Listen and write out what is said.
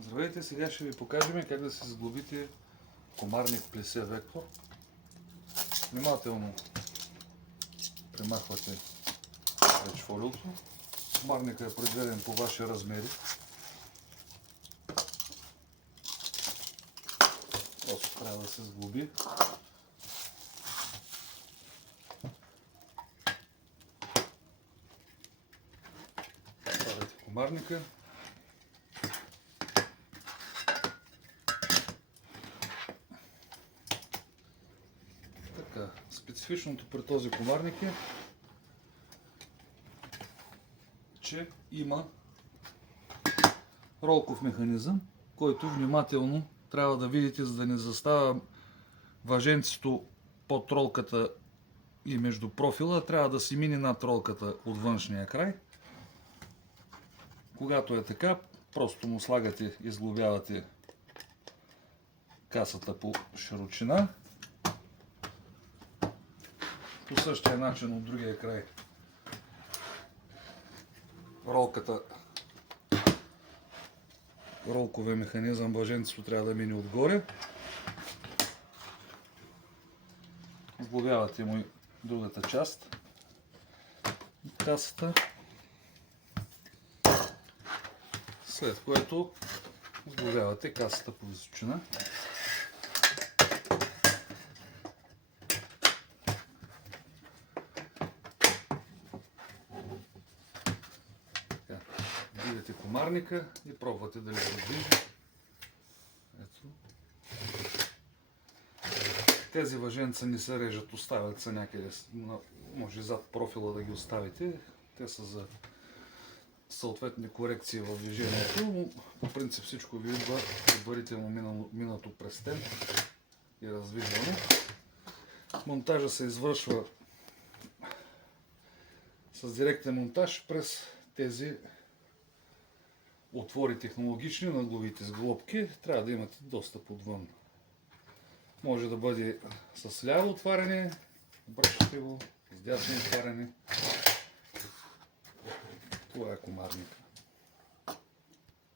Здравейте, сега ще ви покажем как да се сглобите комарник плесе вектор. Внимателно премахвате речфолиото. Комарникът е произведен по ваши размери. Просто трябва да се сглоби. Слагате комарника. Специфичното при този комарник е, че има ролков механизъм, който внимателно трябва да видите, за да не застава въженцето под ролката и между профила, трябва да си мине над ролката от външния край. Когато е така, просто му слагате, изглобявате касата по широчина. По същия начин от другия край ролката, ролковия механизъм, въженцето трябва да мине отгоре. Сглобявате му и другата част от касата, след което сглобявате касата по височина. Видите комарника и пробвате дали се движи. Ето. Тези въженца не се режат, оставят се някъде, може зад профила да ги оставите. Те са за съответни корекции в движението, но по принцип всичко ви идва предварително минато през стен и развиждане. Монтажа се извършва с директен монтаж през тези отвори технологични на главите с глобки. Трябва да имате достъп отвън. Може да бъде с ляво отваряне, обръщате го, с дясно отваряне. Това е комарник.